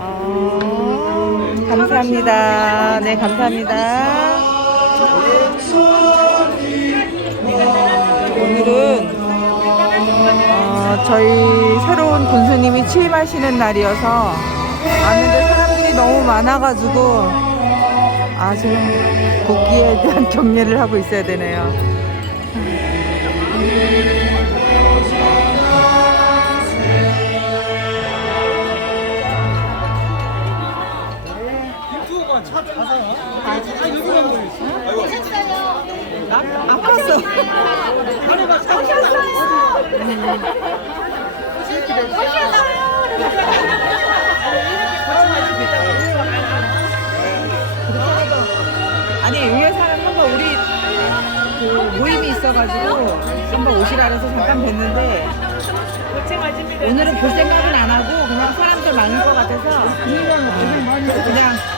어, 감사합니다. 네, 감사합니다. 오늘은 어, 저희 새로운 군수님이 취임하시는 날이어서 왔는데 사람들이 너무 많아가지고 아 지금 복귀에 대한 격려를 하고 있어야 되네요. 아니 유해 사람 한번 우리 그 모임이 있어가지고 한번 오시라 그래서 잠깐 뵀는데 오늘은 볼 생각은 안 하고 그냥 사람들 많을 것 같아서 그냥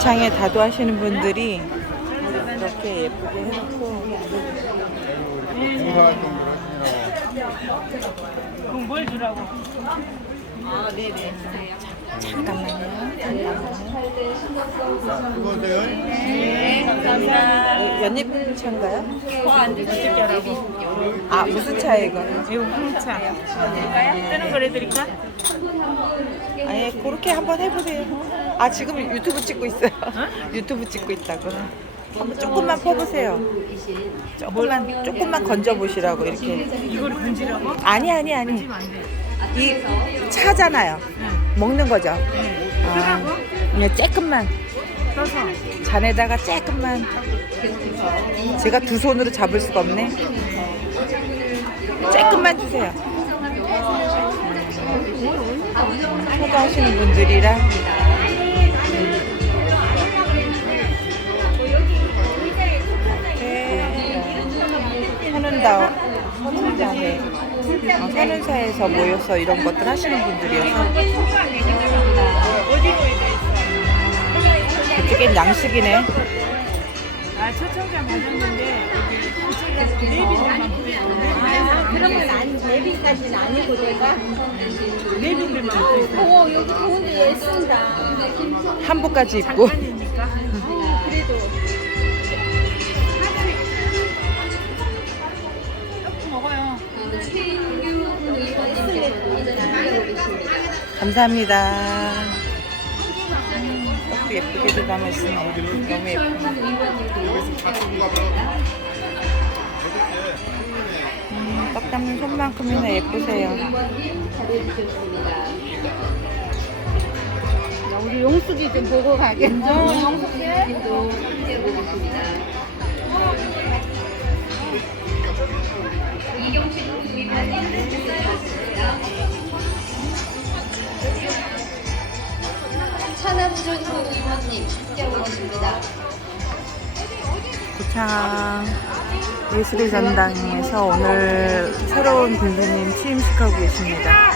창에 다도하시는 분들이 이렇게 예쁘게 해놓고 그럼 뭘 주라고? 잠깐만요. 네, 감사합니다. 연잎 차인가요? 더안 드시겠라고. 아 무슨 차예요 이거는? 이거 홍차. 드릴까요? 뜨는 거 해드릴까? 아니 그렇게 한번 해보세요. 아 지금 유튜브 찍고 있어요. 유튜브 찍고 있다고. 한번 조금만 퍼보세요. 조금만 조금만 건져 보시라고 이렇게. 이거를 건지라고? 아니 아니 아니. 이 차잖아요. 먹는 거죠. 아, 그냥 조금만 떠서. 잔에다가 조금만. 제가 두 손으로 잡을 수가 없네. 조금만 주세요. 소도하시는 분들이라. 선운다, 선운다회, 어, 선운사에서 모여서 이런 것들 하시는 분들이어서 그쪽엔 양식이네. 아, 초청자 받았는데, 이게 내비들 안 내비까지는 아니고 내가 있어. 어 여기 더운데 애쓴다 한복까지 입고. 잠깐이니까. 그래도 조금 먹어요. 감사합니다. 음, 떡도 예쁘게도 담으시네. 너무 예쁘네. 담는 손만큼이나 예쁘세요. 우리 용숙이 좀 보고 가겠죠 용숙 차남준 의원님 함께하고 계십니다. 고창 예술의 전당에서 오늘 새로운 군수님 취임식하고 계십니다.